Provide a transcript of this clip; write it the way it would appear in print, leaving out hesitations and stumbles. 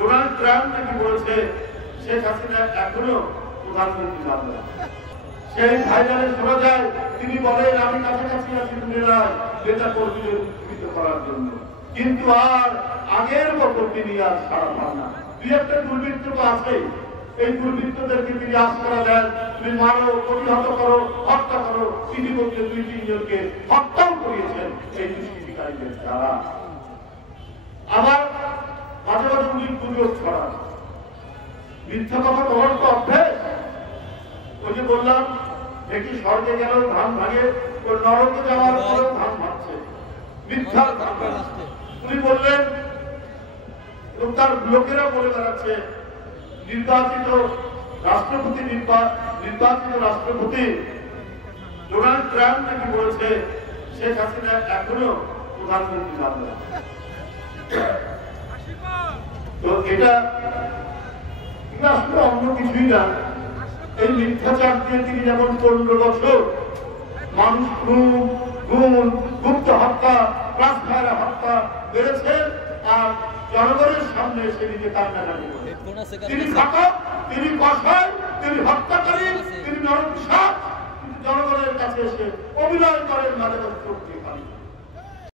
Donald Trump নাকি বলেছে শেখ হাসিনা এখনো প্রধানমন্ত্রী হবে না। সেই ভাইরালে শোনা যায় তিনি বলেন আমি কাছাকাছি আছি দূরে নয় নেতা কর্মীদের উজ্জীবিত করার জন্য, কিন্তু আর আগের মতো তিনি আর সাড়া পান না। দুই একটা দুর্বৃত্ত তো আছেই, এই দুর্বৃত্তদেরকে তিনি আশ্রয় দেন, তুমি মারো, প্রতিহত করো, হত্যা করো। ইতিমধ্যে 2-3 জনকে হত্যাও করিয়েছেন এই দুষ্কৃতিকারীদের দ্বারা। আবার মাঝে মাঝে উনি গুজব ছড়ান, মিথ্যা কথা বলার তো অভ্যেস। ওই যে বললাম দেখি স্বর্গে গেলেও ধান ভাঙে, ওই নরকে যাওয়ার পরেও ধান ভাঙছে, মিথ্যার ধান ভাঙছে। উনি বললেন এবং তার লোকেরা বলে বেড়াচ্ছে নির্বাচিত রাষ্ট্রপতি ডোনাল্ড ট্রাম্প নাকি বলেছে শেখ হাসিনা এখনো প্রধানমন্ত্রী হবে না। তো এটা আসলে অন্য কিছুই না, এই মিথ্যাচার দিয়ে তিনি যেমন 15 বছর মানুষ গুপ্ত হত্যা, রাজভাইরা হত্যা বেড়েছেন, আর জনগণের সামনে এসে নিজে কান্নাকাটি করেন। তিনি ঘাতক, তিনি কষাই, তিনি হত্যাকারী, তিনি নরপিশাচ, কিন্তু জনগণের কাছে এসে অভিনয় করেন মাদকাসক্তি।